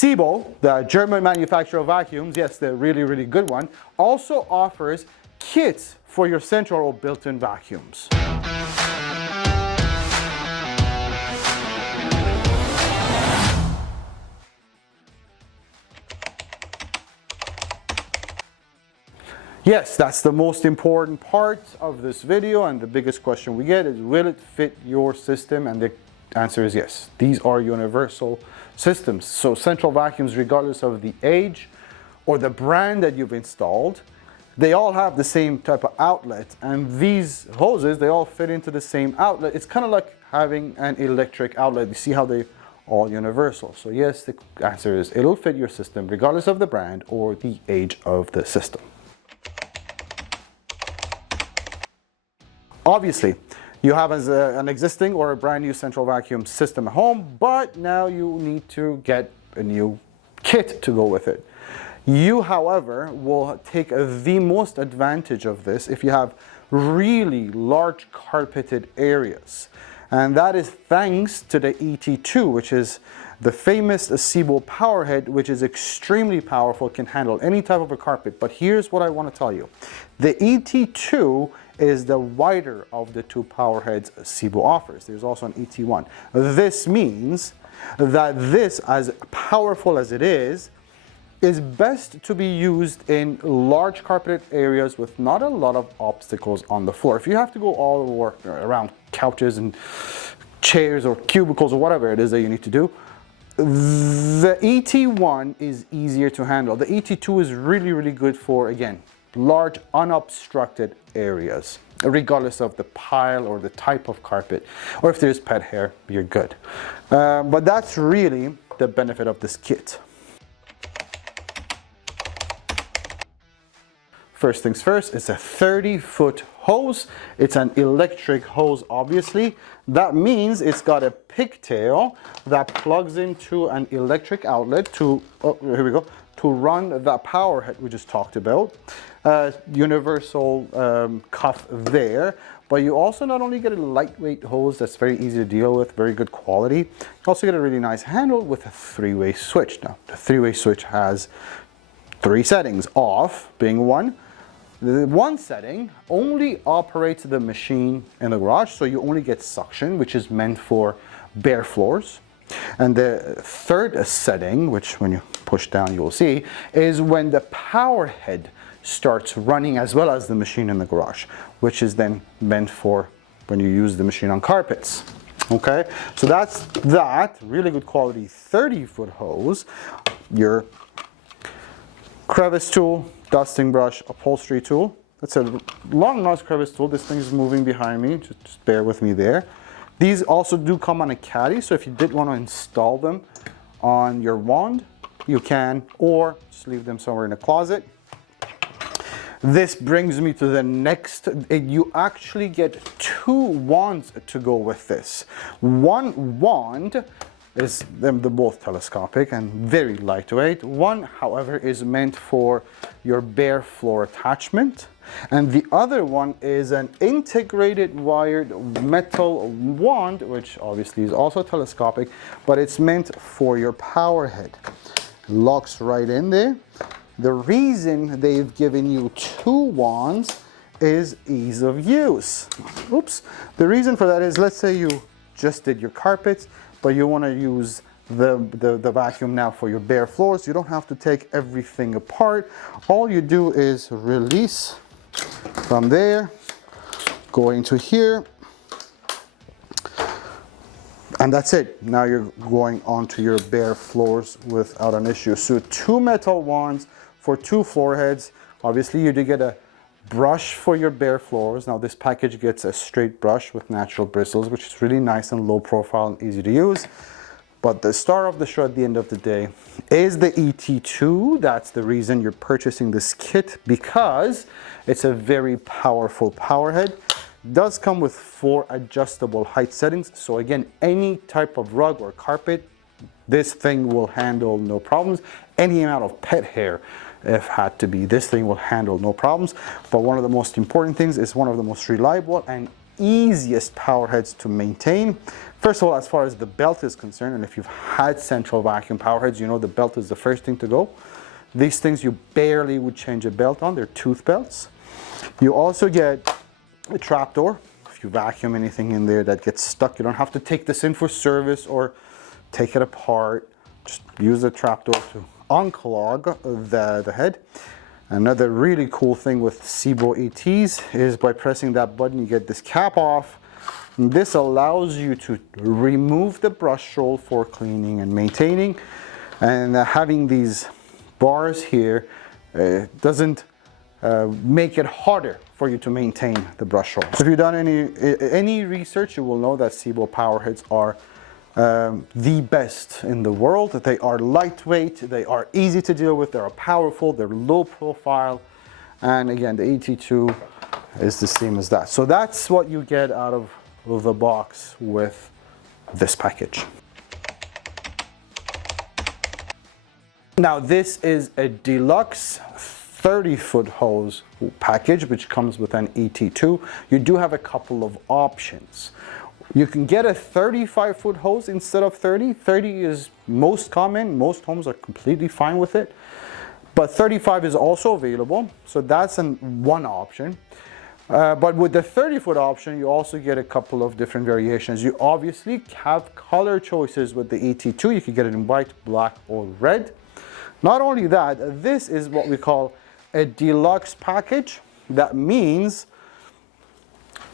SEBO, the German manufacturer of vacuums, yes, the really, really good one, also offers kits for your central or built-in vacuums. Yes, that's the most important part of this video, and the biggest question we get is, will it fit your system? And the answer is yes. These are universal systems. So central vacuums, regardless of the age or the brand that you've installed, they all have the same type of outlet, and these hoses, they all fit into the same outlet. It's kind of like having an electric outlet. You see how they all universal. So yes, the answer is it'll fit your system regardless of the brand or the age of the system. Obviously, you have an existing or a brand new central vacuum system at home, but now you need to get a new kit to go with it. You, however, will take the most advantage of this if you have really large carpeted areas. And that is thanks to the ET-2, which is the famous SEBO powerhead, which is extremely powerful, can handle any type of a carpet. But here's what I want to tell you. The ET-2 is the wider of the two powerheads SEBO offers. There's also an ET-1. This means that this, as powerful as it is best to be used in large carpeted areas with not a lot of obstacles on the floor. If you have to go all the way around couches and chairs or cubicles or whatever it is that you need to do, the ET-1 is easier to handle. The ET-2 is really, really good for, again, large unobstructed areas, regardless of the pile or the type of carpet, or if there's pet hair, you're good. But that's really the benefit of this kit. First things first, it's a 30-foot hose. It's an electric hose, obviously. That means it's got a pigtail that plugs into an electric outlet to, oh, here we go, to run that power head we just talked about. Universal cuff there. But you also not only get a lightweight hose that's very easy to deal with, very good quality, you also get a really nice handle with a three-way switch. Now, the three-way switch has 3 settings. Off being one. The one setting only operates the machine in the garage, so you only get suction, which is meant for bare floors. And the third setting, which when you push down you will see, is when the power head starts running as well as the machine in the garage, which is then meant for when you use the machine on carpets. Okay, so that's that. Really good quality 30-foot hose. Your crevice tool, dusting brush, upholstery tool. That's a long nose crevice tool. This thing is moving behind me. Just bear with me there. These also do come on a caddy, so if you did want to install them on your wand, you can, or just leave them somewhere in a closet. This brings me to the next. You actually get 2 wands to go with this. One wand is, they're both telescopic and very lightweight. One, however, is meant for your bare floor attachment, and the other one is an integrated wired metal wand, which obviously is also telescopic, but it's meant for your power head. Locks right in there. The reason they've given you 2 wands is ease of use. Oops. The reason for that is, let's say you just did your carpets, but you want to use the vacuum now for your bare floors. You don't have to take everything apart. All you do is release from there, go into here, and that's it. Now you're going onto your bare floors without an issue. So 2 metal wands for 2 floor heads. Obviously you do get a brush for your bare floors. Now this package gets a straight brush with natural bristles, which is really nice and low profile and easy to use. But the star of the show at the end of the day is the ET-2. That's the reason you're purchasing this kit, because it's a very powerful power head. It does come with 4 adjustable height settings. So again, any type of rug or carpet, this thing will handle no problems. Any amount of pet hair, if had to be, this thing will handle no problems. But one of the most important things is one of the most reliable and easiest power heads to maintain. First of all, as far as the belt is concerned, and if you've had central vacuum power heads, you know the belt is the first thing to go. These things you barely would change a belt on, they're tooth belts. You also get a trapdoor. If you vacuum anything in there that gets stuck, you don't have to take this in for service or take it apart. Just use the trapdoor to unclog the head. Another really cool thing with SEBO ETs is by pressing that button, you get this cap off. And this allows you to remove the brush roll for cleaning and maintaining. And having these bars here doesn't make it harder for you to maintain the brush roll. So if you've done any research, you will know that SEBO power heads are the best in the world. They are lightweight, they are easy to deal with, they are powerful, they're low profile, and again the ET2 is the same as that. So that's what you get out of the box with this package. Now this is a deluxe 30-foot hose package which comes with an ET2. You do have a couple of options. You can get a 35-foot hose instead of 30. 30 is most common. Most homes are completely fine with it. But 35 is also available. So that's one option. But with the 30-foot option, you also get a couple of different variations. You obviously have color choices with the ET2. You can get it in white, black, or red. Not only that, this is what we call a deluxe package. That means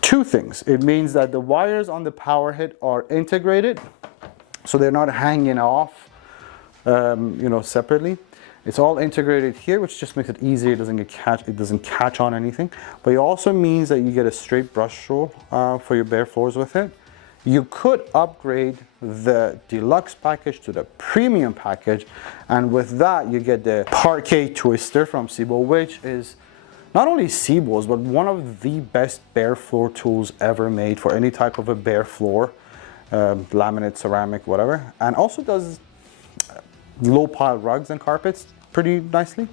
two things. It means that the wires on the power head are integrated, so they're not hanging off, separately. It's all integrated here, which just makes it easier. It doesn't catch on anything. But it also means that you get a straight brush roll for your bare floors with it. You could upgrade the deluxe package to the premium package, and with that you get the parquet twister from SEBO, which is not only SEBO's, but one of the best bare floor tools ever made for any type of a bare floor, laminate, ceramic, whatever, and also does low pile rugs and carpets pretty nicely.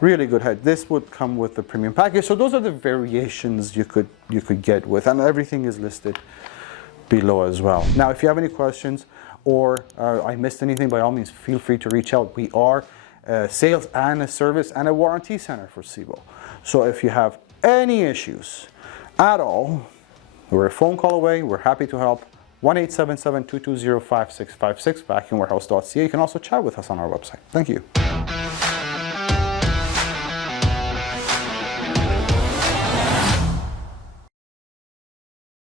Really good head. This would come with the premium package. So those are the variations you could get with, and everything is listed below as well. Now, if you have any questions or I missed anything, by all means, feel free to reach out. We are a sales and a service and a warranty center for SEBO. So if you have any issues at all, we're a phone call away. We're happy to help. 1-877-220-5656, vacuumwarehouse.ca. You can also chat with us on our website. Thank you.